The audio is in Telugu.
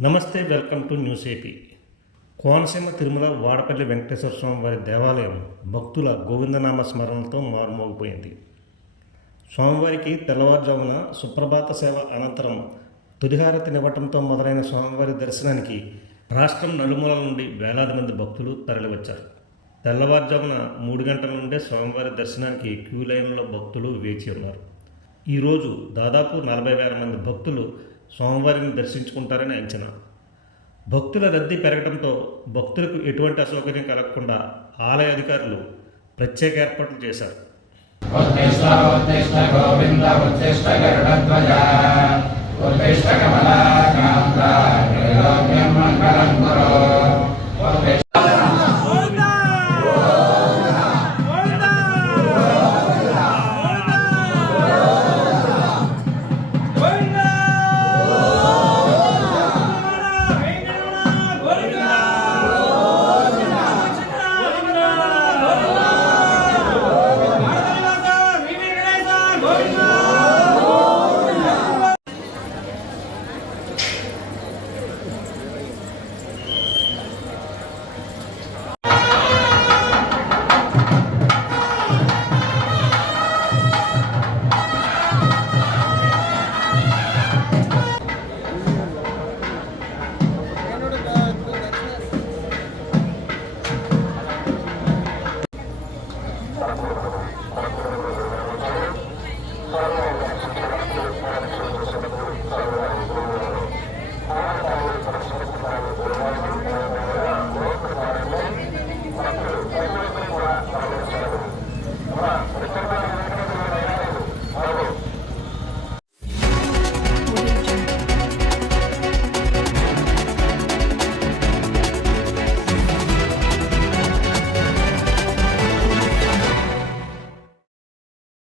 నమస్తే welcome to news AP. Konaseema Tirumala Vadapalli Venkateswara Swamy వారి దేవాలయం భక్తుల గోవిందనామ స్మరణలతో మారుమోగిపోయింది. స్వామివారికి తెల్లవారుజామున సుప్రభాత సేవ అనంతరం తుదిహారతినివ్వటంతో మొదలైన స్వామివారి దర్శనానికి రాష్ట్రం నలుమూలల నుండి వేలాది మంది భక్తులు తరలివచ్చారు. తెల్లవారుజామున మూడు గంటల నుండే స్వామివారి దర్శనానికి క్యూ లైన్లో భక్తులు వేచి ఉన్నారు. ఈరోజు దాదాపు నలభై వేల మంది భక్తులు స్వామివారిని దర్శించుకుంటారని అంచనా. భక్తుల రద్దీ పెరగడంతో భక్తులకు ఎటువంటి అసౌకర్యం కలగకుండా ఆలయ అధికారులు ప్రత్యేక ఏర్పాట్లు చేశారు.